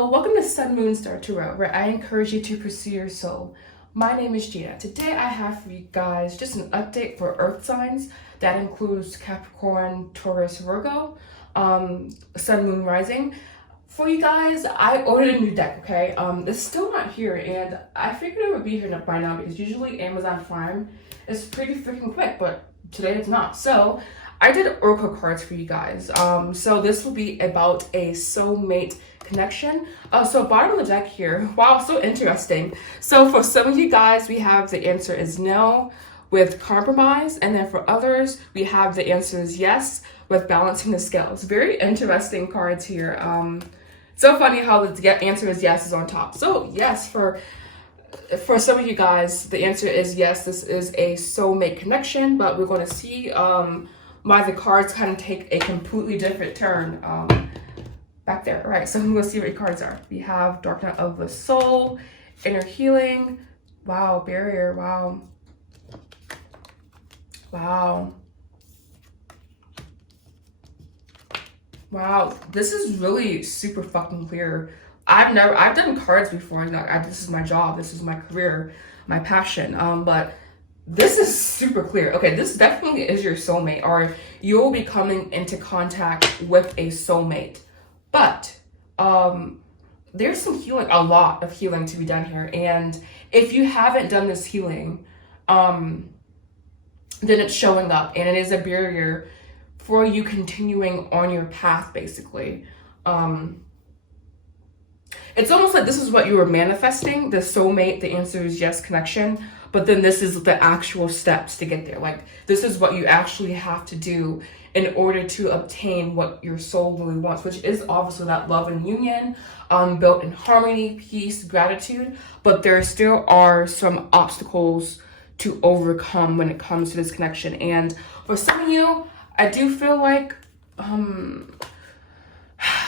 Hello, welcome to Sun, Moon, Star Tarot, where I encourage you to pursue your soul. My name is Gina. Today I have for you guys just an update for Earth signs. That includes Capricorn, Taurus, Virgo, Sun, Moon, Rising. For you guys, I ordered a new deck, okay? It's still not here, and I figured it would be here by now because usually Amazon Prime is pretty freaking quick, but today it's not. So I did oracle cards for you guys. So this will be about a soulmate connection. So bottom of the deck here, wow, so interesting. So for some of you guys, we have the answer is no with compromise, and then for others, we have the answer is yes with balancing the scales. Very interesting cards here. So funny how the answer is yes is on top. So yes, for some of you guys, the answer is yes, this is a soulmate connection, but we're going to see why the cards kind of take a completely different turn back there. All right, so I'm going to see what your cards are. We have Dark Night of the Soul, Inner Healing, wow, Barrier, wow, wow, wow. This is really super fucking clear. I've done cards before. This is my job, this is my career, my passion. But this is super clear. Okay, this definitely is your soulmate, or you'll be coming into contact with a soulmate. But there's some healing, a lot of healing to be done here. And if you haven't done this healing, then it's showing up, and it is a barrier for you continuing on your path, basically. It's almost like this is what you were manifesting, the soulmate, the answer is yes connection, but then this is the actual steps to get there. Like, this is what you actually have to do in order to obtain what your soul really wants, which is obviously that love and union, built in harmony, peace, gratitude, but there still are some obstacles to overcome when it comes to this connection. And for some of you, I do feel like,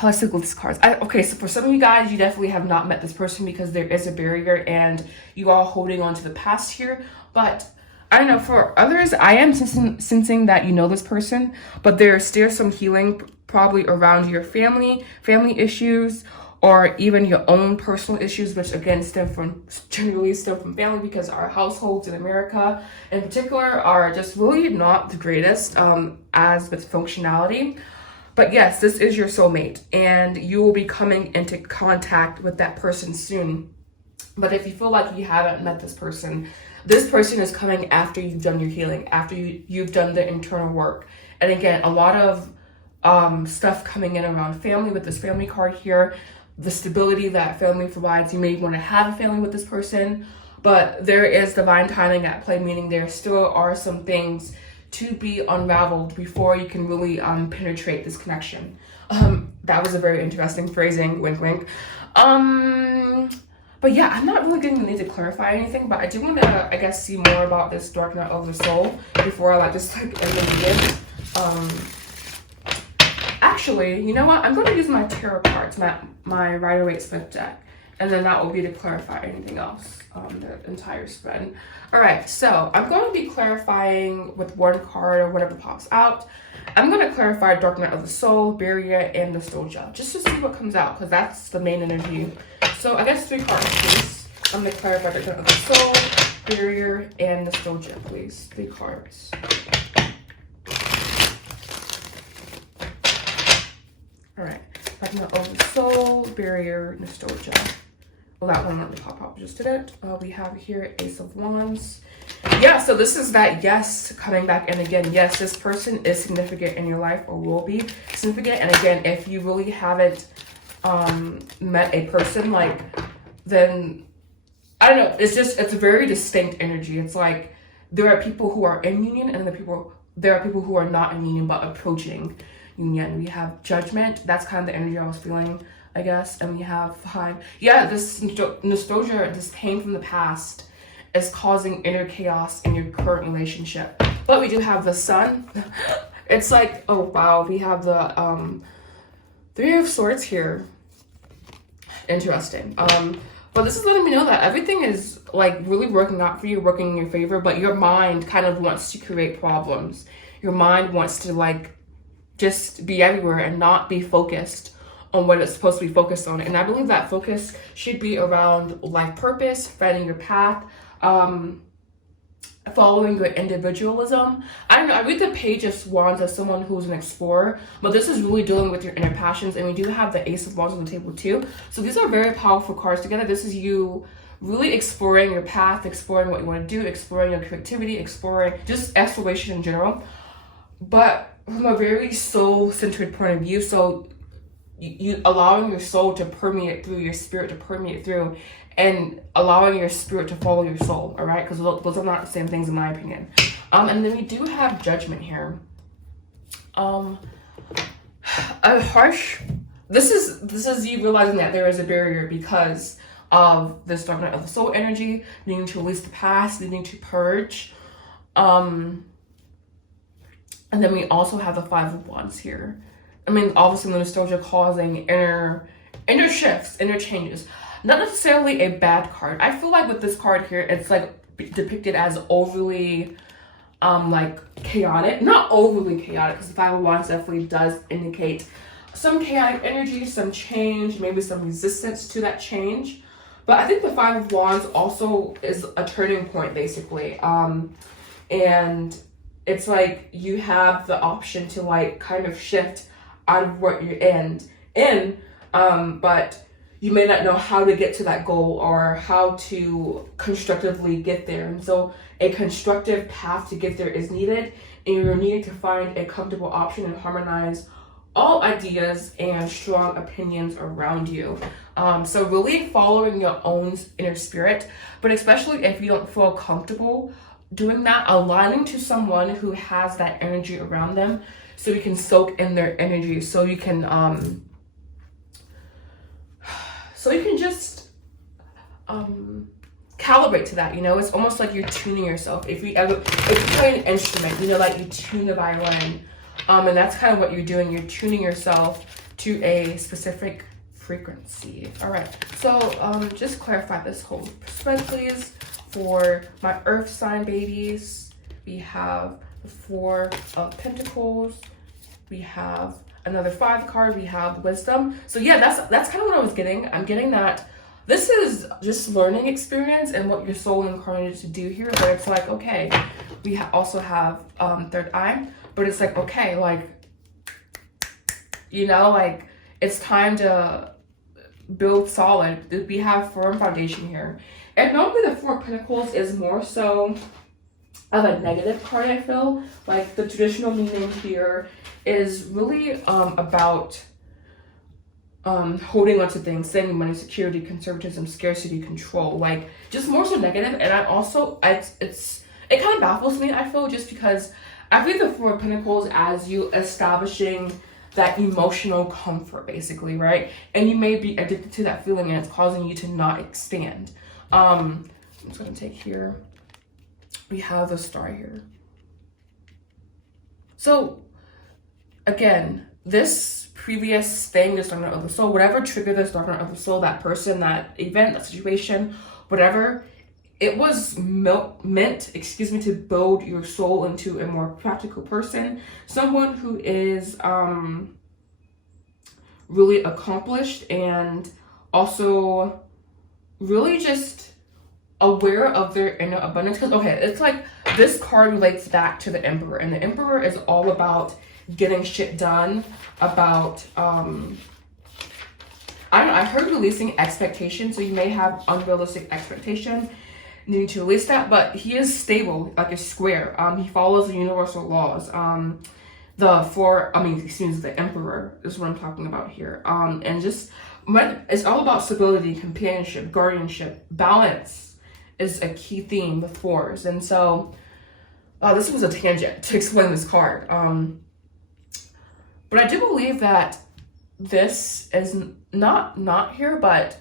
let's look at these cards. Okay, so for some of you guys, you definitely have not met this person because there is a barrier and you are holding on to the past here. But I don't know, for others, I am sensing that you know this person, but there's still some healing probably around your family issues, or even your own personal issues, which again generally stem from family, because our households in America in particular are just really not the greatest as with functionality. But yes, this is your soulmate, and you will be coming into contact with that person soon. But if you feel like you haven't met this person is coming after you've done your healing, after you've done the internal work. And again, a lot of stuff coming in around family with this family card here, the stability that family provides. You may want to have a family with this person, but there is divine timing at play, meaning there still are some things to be unraveled before you can really penetrate this connection. That was a very interesting phrasing, wink wink. But yeah, I'm not really going to need to clarify anything, but I do want to, I guess, see more about this Dark Night of the Soul before I just end the video. Actually, you know what? I'm going to use my tarot cards, my Rider-Waite Smith deck, and then that will be to clarify anything else, the entire spread. All right, so I'm going to be clarifying with one card or whatever pops out. I'm going to clarify Dark Night of the Soul, Barrier, and Nostalgia, just to see what comes out, because that's the main energy. So I guess 3 cards, please. I'm going to clarify Dark Night of the Soul, Barrier, and Nostalgia, please. 3 cards. All right, Dark Night of the Soul, Barrier, Nostalgia. Well, that one won't pop up, just did it. We have here Ace of Wands. Yeah, so this is that yes coming back. And again, yes, this person is significant in your life, or will be significant. And again, if you really haven't met a person, then I don't know, it's a very distinct energy. It's like there are people who are in union, and there are people who are not in union but approaching union. We have Judgment. That's kind of the energy I was feeling, I guess. And we have 5. Yeah, this nostalgia, this pain from the past is causing inner chaos in your current relationship. But we do have the Sun. It's like, oh wow, we have the 3 of Swords here. Interesting. But this is letting me know that everything is really working out for you, working in your favor, but your mind kind of wants to create problems. Your mind wants to just be everywhere and not be focused on what it's supposed to be focused on. And I believe that focus should be around life purpose, finding your path, following your individualism. I don't know, I read the Page of Wands as someone who's an explorer, but this is really dealing with your inner passions, and we do have the Ace of Wands on the table too. So these are very powerful cards together. This is you really exploring your path, exploring what you want to do, exploring your creativity, exploring just exploration in general, but from a very soul-centered point of view. So you allowing your soul to permeate through, your spirit to permeate through, and allowing your spirit to follow your soul, all right? Because those are not the same things in my opinion. And then we do have Judgment here. A harsh, this is you realizing that there is a barrier because of this Dark Night of the Soul energy, needing to release the past, needing to purge. And then we also have the Five of Wands here. I mean, obviously the nostalgia causing inner shifts, inner changes. Not necessarily a bad card. I feel like with this card here, it's like depicted as overly like chaotic. Not overly chaotic, because the Five of Wands definitely does indicate some chaotic energy, some change, maybe some resistance to that change. But I think the Five of Wands also is a turning point, basically. And it's like you have the option to like kind of shift out of what you're in, but you may not know how to get to that goal or how to constructively get there. And so a constructive path to get there is needed, and you're needing to find a comfortable option and harmonize all ideas and strong opinions around you. So really following your own inner spirit, but especially if you don't feel comfortable doing that, aligning to someone who has that energy around them so you can soak in their energy, so you can just calibrate to that, you know? It's almost like you're tuning yourself. If you play an instrument, you know, like you tune the violin, and that's kind of what you're doing. You're tuning yourself to a specific frequency. All right, so just clarify this whole spread, please. For my Earth sign babies, we have the Four of Pentacles. We have another 5 card. We have Wisdom. So yeah, that's kind of what I was getting. I'm getting that this is just learning experience and what your soul incarnated to do here. But it's like, okay, we also have Third Eye, but it's like, okay, like, you know, like it's time to build solid. We have firm foundation here. And normally the Four of Pentacles is more so of a negative card, I feel. Like the traditional meaning here is really about holding on to things, saving money, security, conservatism, scarcity, control. Like just more so negative. And I also, it kind of baffles me, I feel, just because I read the Four of Pentacles as you establishing that emotional comfort, basically, right? And you may be addicted to that feeling and it's causing you to not expand. I'm just gonna take here. We have the Star here. So again, this previous thing, this Dark Night of the Soul, whatever triggered this Dark Night of the Soul, that person, that event, that situation, whatever, it was meant, to build your soul into a more practical person, someone who is really accomplished and also really just aware of their inner abundance. Because okay, it's like this card relates back to the Emperor, and the Emperor is all about getting shit done, about I don't know, I heard releasing expectations. So you may have unrealistic expectations, needing to release that, but he is stable, like a square. He follows the universal laws. The Emperor is what I'm talking about here. And just it's all about stability, companionship, guardianship, balance is a key theme with fours. And so this was a tangent to explain this card. But I do believe that this is not here, but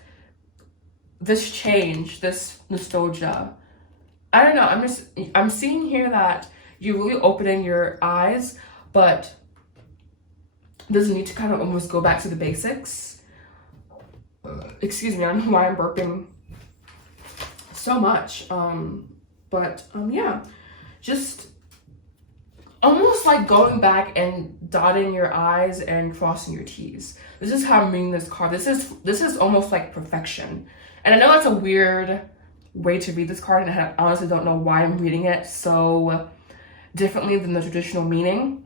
this change, this nostalgia, I don't know, I'm seeing here that you're really opening your eyes, but there's a need to kind of almost go back to the basics. Excuse me, I don't know why I'm burping so much. Yeah, just almost like going back and dotting your I's and crossing your T's. This is how I'm reading this card. This is almost like perfection. And I know that's a weird way to read this card, and I honestly don't know why I'm reading it so differently than the traditional meaning.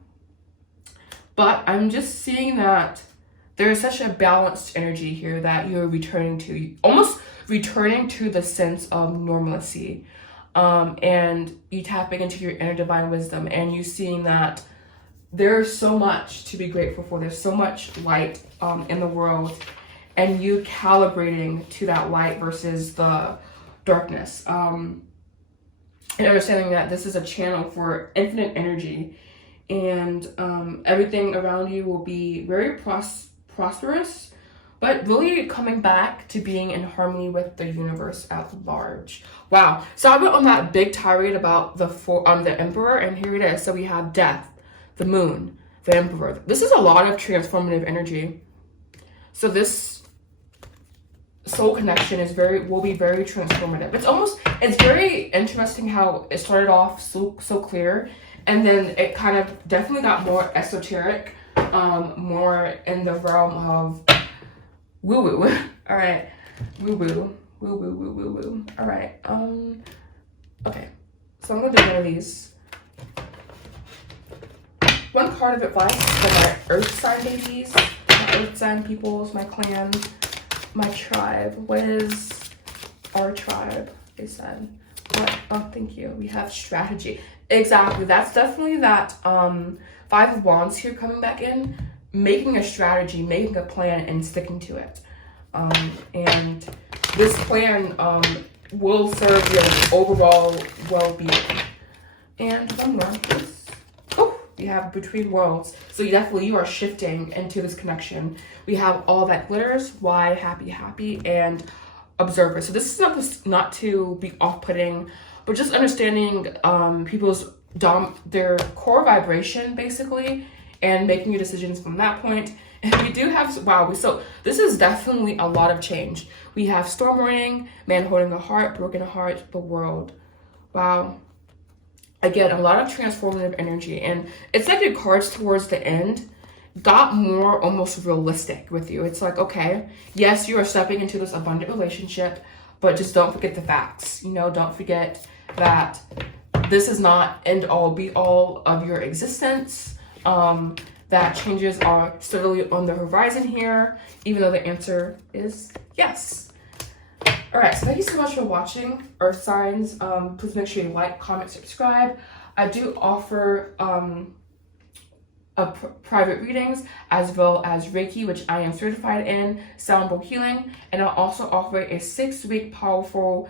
But I'm just seeing that there's such a balanced energy here that you're returning to, almost returning to the sense of normalcy. And you tapping into your inner divine wisdom, and you seeing that there's so much to be grateful for. There's so much light in the world, and you calibrating to that light versus the darkness. And understanding that this is a channel for infinite energy, and everything around you will be very prosperous, but really coming back to being in harmony with the universe at large. Wow. So I went on that big tirade about the Emperor, and here it is. So we have death, the moon, the Emperor. This is a lot of transformative energy. So this soul connection will be very transformative. It's very interesting how it started off so clear, and then it kind of definitely got more esoteric, more in the realm of woo-woo. All right, woo-woo. All right, okay. So I'm gonna do one of these. One card of advice for my earth sign babies, my earth sign peoples, my clan, my tribe. What is our tribe? They said. What? Oh, thank you. We have strategy. Exactly. That's definitely that 5 of Wands here coming back in, making a strategy, making a plan, and sticking to it. And this plan will serve your overall well-being. And one more, please. Oh, we have between worlds. So you are shifting into this connection. We have all that glitters, wide, happy, and observer. So this is not to be off-putting, but just understanding people's their core vibration, basically, and making your decisions from that point. And we do have, so this is definitely a lot of change. We have storm warning, man holding a heart, broken heart, the world. Wow. Again, a lot of transformative energy. And it's like your cards towards the end got more almost realistic with you. It's like, okay, yes, you are stepping into this abundant relationship, but just don't forget the facts. Don't forget that this is not end all be all of your existence. That changes are steadily on the horizon here, even though the answer is yes. All right, so thank you so much for watching Earth Signs. Please make sure you like, comment, subscribe. I do offer private readings as well as Reiki, which I am certified in, sound bowl healing, and I'll also offer a 6-week powerful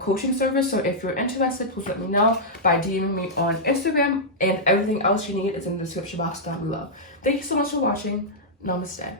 coaching service. So if you're interested, please let me know by DMing me on Instagram, and everything else you need is in the description box down below. Thank you so much for watching. Namaste.